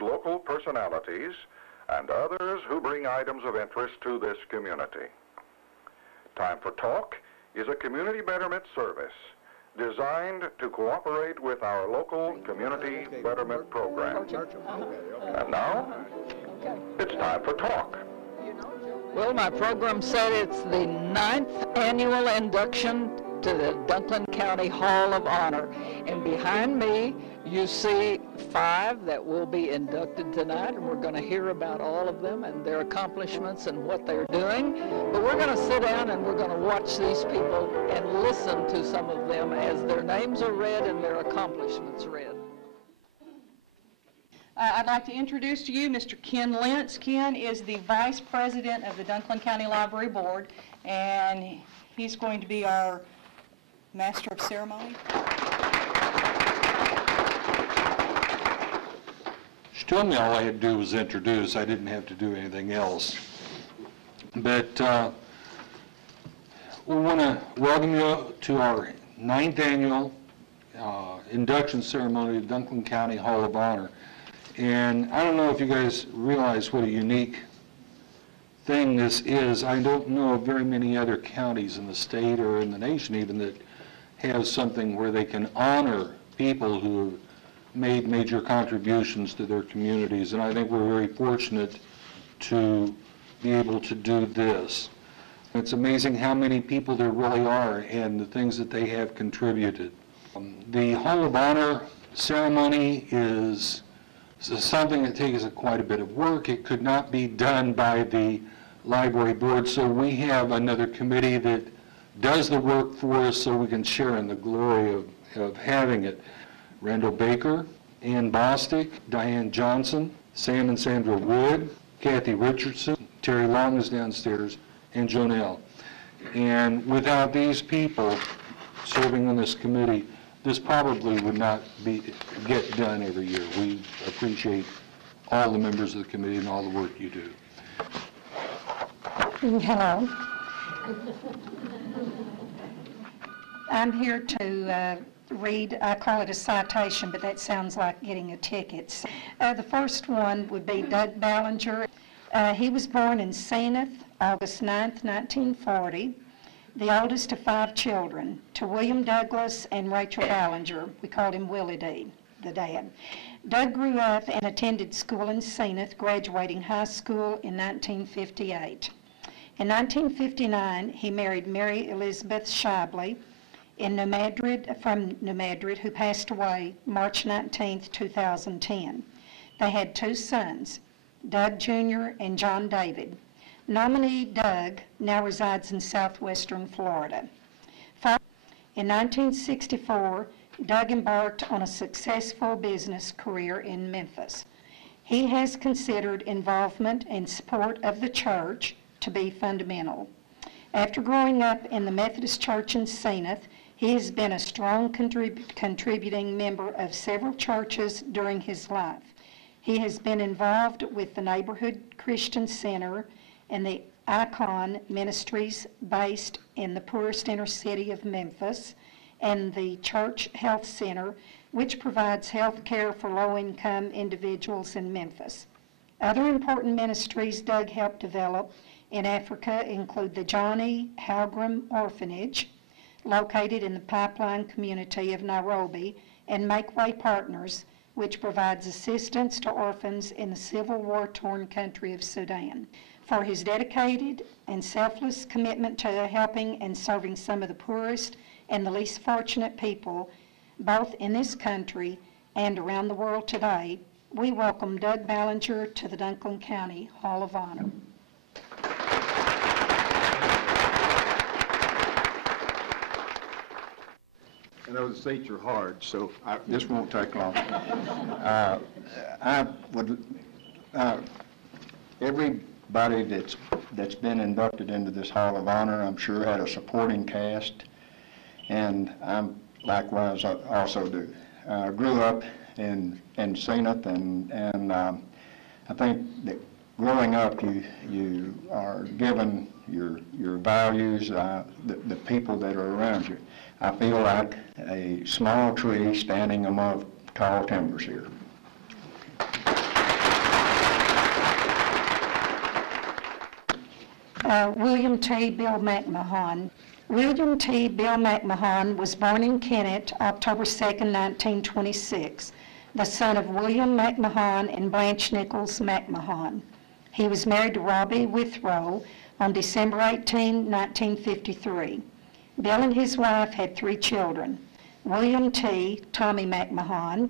local personalities, and others who bring items of interest to this community. Time for Talk is a community betterment service designed to cooperate with our local community betterment program. And now, it's time for Talk. Well, my program said it's the 9th annual induction to the Dunklin County Hall of Honor. And behind me, you see 5 that will be inducted tonight, and we're going to hear about all of them and their accomplishments and what they're doing. But we're going to sit down and we're going to watch these people and listen to some of them as their names are read and their accomplishments read. I'd like to introduce to you Mr. Ken Lentz. Ken is the Vice President of the Dunklin County Library Board, and he's going to be our Master of Ceremony. She told me all I had to do was introduce. I didn't have to do anything else. But we want to welcome you to our 9th annual induction ceremony at Dunklin County Hall of Honor. And I don't know if you guys realize what a unique thing this is. I don't know of very many other counties in the state or in the nation even that have something where they can honor people who have made major contributions to their communities. And I think we're very fortunate to be able to do this. It's amazing how many people there really are and the things that they have contributed. The Hall of Honor ceremony is something that takes quite a bit of work. It could not be done by the library board, so we have another committee that does the work for us so we can share in the glory of having it. Randall Baker, Ann Bostic, Diane Johnson, Sam and Sandra Wood, Kathy Richardson, Terry Long is downstairs, and Jonelle. And without these people serving on this committee, this probably would not get done every year. We appreciate all the members of the committee and all the work you do. Hello. I'm here to read, I call it a citation, but that sounds like getting a ticket. The first one would be Doug Ballinger. He was born in Zenith, August 9th, 1940. The oldest of 5 children, to William Douglas and Rachel Ballinger. We called him Willie D, the dad. Doug grew up and attended school in Zenith, graduating high school in 1958. In 1959, he married Mary Elizabeth Shibley from New Madrid, who passed away March 19, 2010. They had 2 sons, Doug Jr. and John David. Nominee Doug now resides in southwestern Florida. In 1964, Doug embarked on a successful business career in Memphis. He has considered involvement and support of the church to be fundamental. After growing up in the Methodist Church in Zenith, he has been a strong contributing member of several churches during his life. He has been involved with the Neighborhood Christian Center and the Icon Ministries based in the poorest inner city of Memphis, and the Church Health Center, which provides health care for low-income individuals in Memphis. Other important ministries Doug helped develop in Africa include the John E. Halgram Orphanage, located in the Pipeline community of Nairobi, and Make Way Partners, which provides assistance to orphans in the civil war-torn country of Sudan. For his dedicated and selfless commitment to helping and serving some of the poorest and the least fortunate people, both in this country and around the world today, we welcome Doug Ballinger to the Dunklin County Hall of Honor. I know the seats are hard, so this won't take long. Everybody that's been inducted into this Hall of Honor, I'm sure, had a supporting cast, and I'm likewise also do. I grew up in Zenith, and I think that growing up, you are given your values, the people that are around you. I feel like a small tree standing among tall timbers here. William T. Bill McMahon. William T. Bill McMahon was born in Kennett, October 2nd, 1926, the son of William McMahon and Blanche Nichols McMahon. He was married to Robbie Withrow on December 18, 1953. Bill and his wife had 3 children, William T. Tommy McMahon,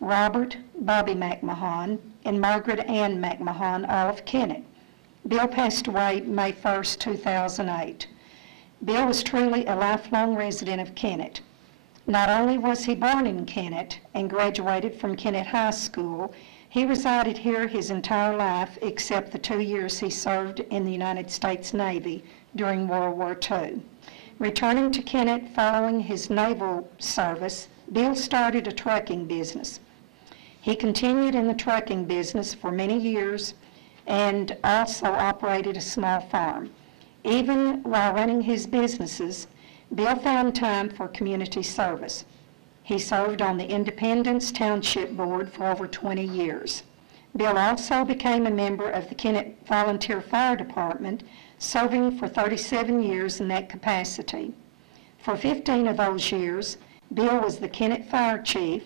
Robert Bobby McMahon, and Margaret Ann McMahon, all of Kennett. Bill passed away May 1st, 2008. Bill was truly a lifelong resident of Kennett. Not only was he born in Kennett and graduated from Kennett High School, he resided here his entire life except the 2 years he served in the United States Navy during World War II. Returning to Kennett following his naval service, Bill started a trucking business. He continued in the trucking business for many years and also operated a small farm. Even while running his businesses, Bill found time for community service. He served on the Independence Township Board for over 20 years. Bill also became a member of the Kennett Volunteer Fire Department, serving for 37 years in that capacity. For 15 of those years, Bill was the Kennett Fire Chief,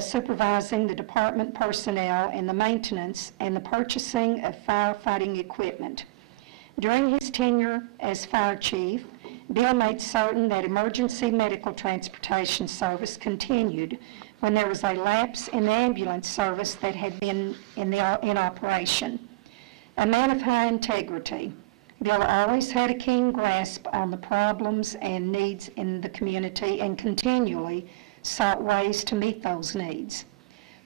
supervising the department personnel and the maintenance and the purchasing of firefighting equipment. During his tenure as fire chief, Bill made certain that emergency medical transportation service continued when there was a lapse in the ambulance service that had been in operation. A man of high integrity, Bill always had a keen grasp on the problems and needs in the community and continually sought ways to meet those needs.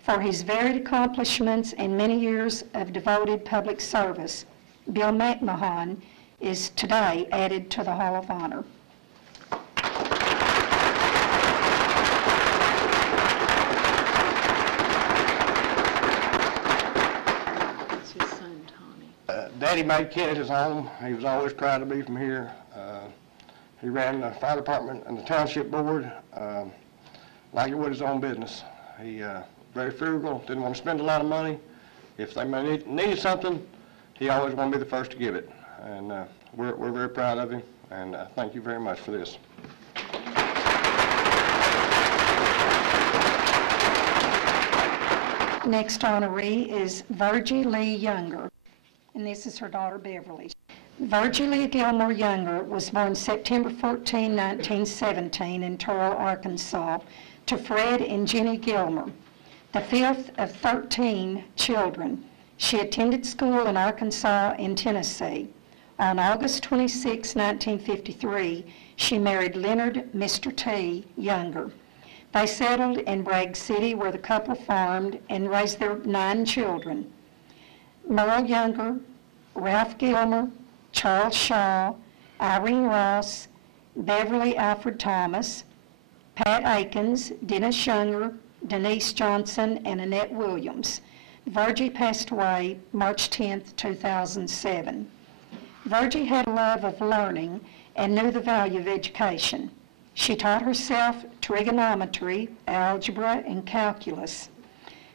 For his varied accomplishments and many years of devoted public service, Bill McMahon is today added to the Hall of Honor. That's his son, Tommy. Daddy made Kennett his home. He was always proud to be from here. He ran the fire department and the township board like he would his own business. He very frugal, didn't want to spend a lot of money. If they needed something, he always wanted to be the first to give it. And we're very proud of him, and thank you very much for this. Next honoree is Virgie Lee Younger, and this is her daughter Beverly. Virgie Lee Gilmore Younger was born September 14, 1917 in Turl, Arkansas, to Fred and Jenny Gilmore, the 5th of 13 children. She attended school in Arkansas and Tennessee. On August 26, 1953, she married Leonard Mr. T. Younger. They settled in Bragg City where the couple farmed and raised their 9 children. Merle Younger, Ralph Gilmer, Charles Shaw, Irene Ross, Beverly Alfred Thomas, Pat Akins, Dennis Younger, Denise Johnson, and Annette Williams. Virgie passed away March 10, 2007. Virgie had a love of learning and knew the value of education. She taught herself trigonometry, algebra, and calculus.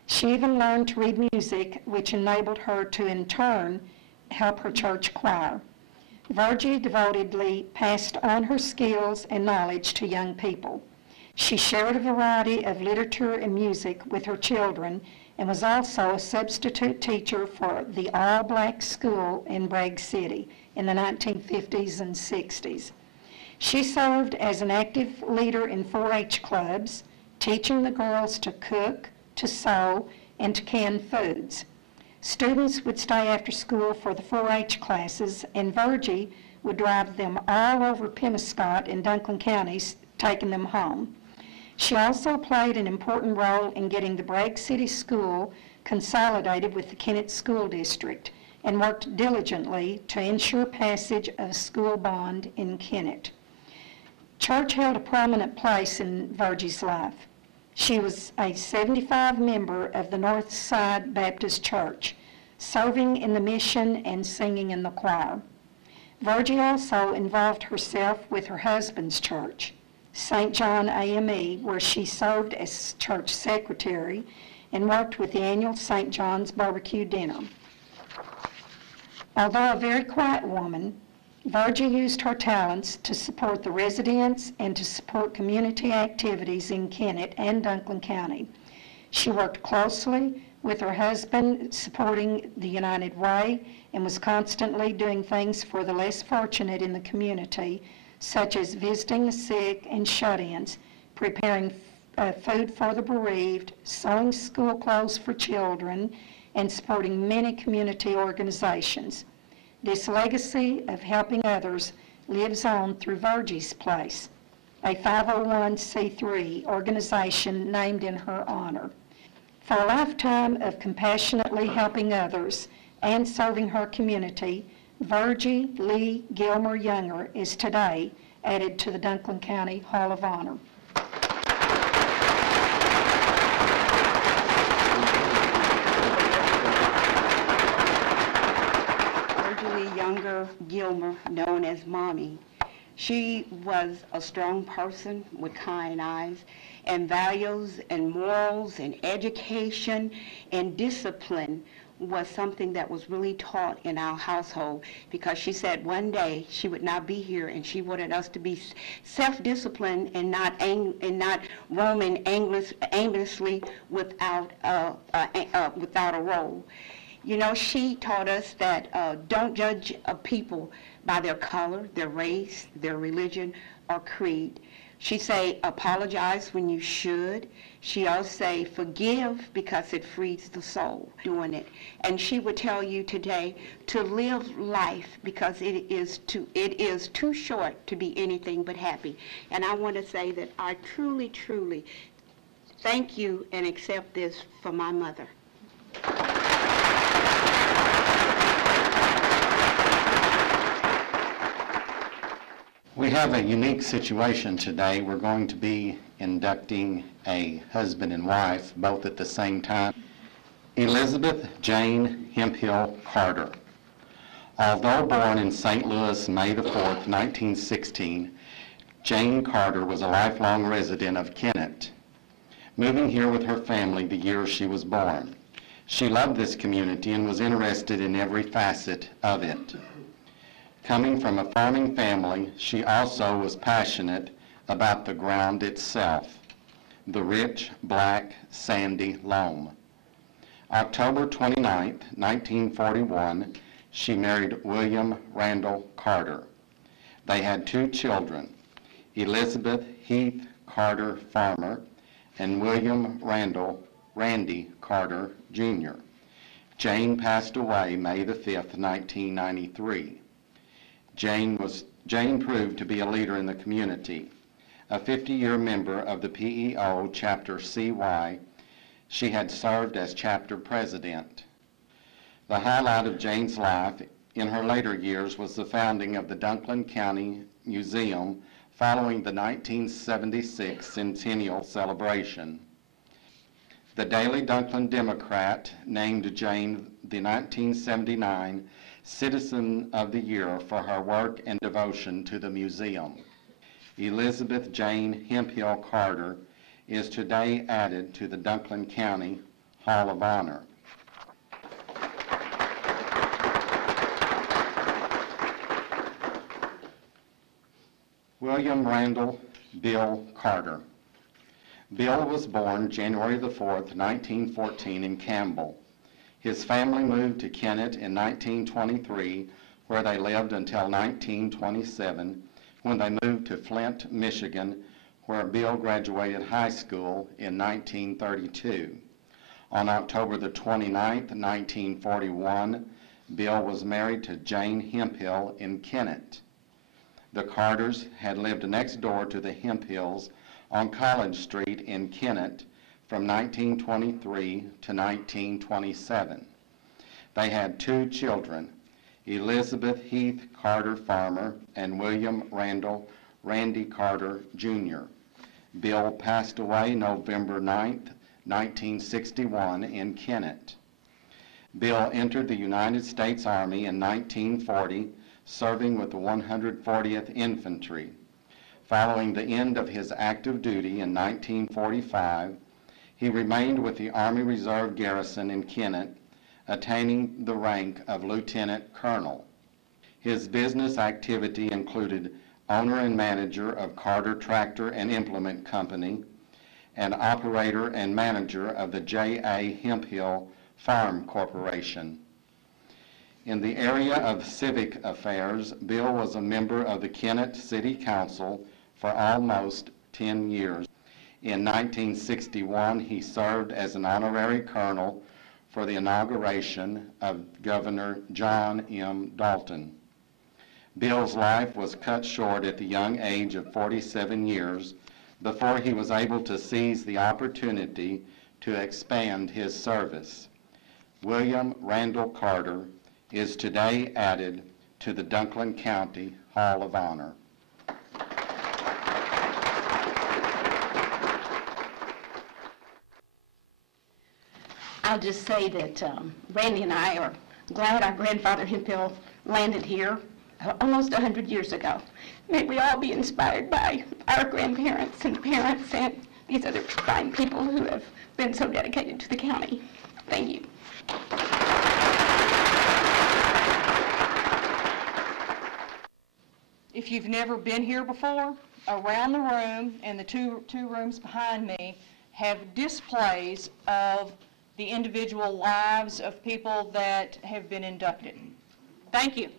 She even learned to read music, which enabled her to, in turn, help her church choir. Virgie devotedly passed on her skills and knowledge to young people. She shared a variety of literature and music with her children and was also a substitute teacher for the all-black school in Bragg City in the 1950s and 60s. She served as an active leader in 4-H clubs, teaching the girls to cook, to sew, and to can foods. Students would stay after school for the 4-H classes, and Virgie would drive them all over Pemiscot and Dunklin counties, taking them home. She also played an important role in getting the Bragg City School consolidated with the Kennett School District and worked diligently to ensure passage of a school bond in Kennett. Church held a prominent place in Virgie's life. She was a 75 member of the North Side Baptist Church, serving in the mission and singing in the choir. Virgie also involved herself with her husband's church, St. John AME, where she served as church secretary and worked with the annual St. John's barbecue dinner. Although a very quiet woman, Virgie used her talents to support the residents and to support community activities in Kennett and Dunklin County. She worked closely with her husband supporting the United Way and was constantly doing things for the less fortunate in the community, such as visiting the sick and shut-ins, preparing food for the bereaved, sewing school clothes for children, and supporting many community organizations. This legacy of helping others lives on through Virgie's Place, a 501c3 organization named in her honor. For a lifetime of compassionately helping others and serving her community, Virgie Lee Gilmer Younger is today added to the Dunklin County Hall of Honor. Younger Gilmer, known as Mommy. She was a strong person with kind eyes, and values and morals and education and discipline was something that was really taught in our household, because she said one day she would not be here and she wanted us to be self-disciplined and not roaming aimlessly without a role. You know, she taught us that don't judge a people by their color, their race, their religion, or creed. She say, apologize when you should. She also say, forgive because it frees the soul doing it. And she would tell you today to live life because it is too short to be anything but happy. And I want to say that I truly, truly thank you and accept this for my mother. We have a unique situation today. We're going to be inducting a husband and wife both at the same time. Elizabeth Jane Hemphill Carter. Although born in St. Louis May the 4th, 1916, Jane Carter was a lifelong resident of Kennett, moving here with her family the year she was born. She loved this community and was interested in every facet of it. Coming from a farming family, she also was passionate about the ground itself, the rich, black, sandy loam. October 29, 1941, she married William Randall Carter. They had 2 children, Elizabeth Heath Carter Farmer and William Randy Carter Jr. Jane passed away May the 5th, 1993. Jane proved to be a leader in the community. A 50-year member of the PEO Chapter CY, she had served as chapter president. The highlight of Jane's life in her later years was the founding of the Dunklin County Museum following the 1976 centennial celebration. The Daily Dunklin Democrat named Jane the 1979 Citizen of the Year for her work and devotion to the museum. Elizabeth Jane Hemphill Carter is today added to the Dunklin County Hall of Honor. William Randall Bill Carter. Bill was born January the 4th, 1914 in Campbell. His family moved to Kennett in 1923, where they lived until 1927, when they moved to Flint, Michigan, where Bill graduated high school in 1932. On October the 29th, 1941, Bill was married to Jane Hemphill in Kennett. The Carters had lived next door to the Hemphills on College Street in Kennett from 1923 to 1927. They had 2 children, Elizabeth Heath Carter Farmer and William Randy Carter Jr. Bill passed away November 9th, 1961 in Kennett. Bill entered the United States Army in 1940, serving with the 140th Infantry. Following the end of his active duty in 1945, he remained with the Army Reserve Garrison in Kennett attaining the rank of lieutenant colonel. His business activity included owner and manager of Carter Tractor and Implement Company, and operator and manager of the J.A. Hemphill Farm Corporation. In the area of civic affairs, Bill was a member of the Kennett City Council for almost 10 years. In 1961, he served as an honorary colonel for the inauguration of Governor John M. Dalton. Bill's life was cut short at the young age of 47 years before he was able to seize the opportunity to expand his service. William Randall Carter is today added to the Dunklin County Hall of Honor. I'll just say that Randy and I are glad our grandfather Hemphill landed here almost 100 years ago. May we all be inspired by our grandparents and parents and these other fine people who have been so dedicated to the county. Thank you. If you've never been here before, around the room and the two rooms behind me have displays of the individual lives of people that have been inducted. Thank you.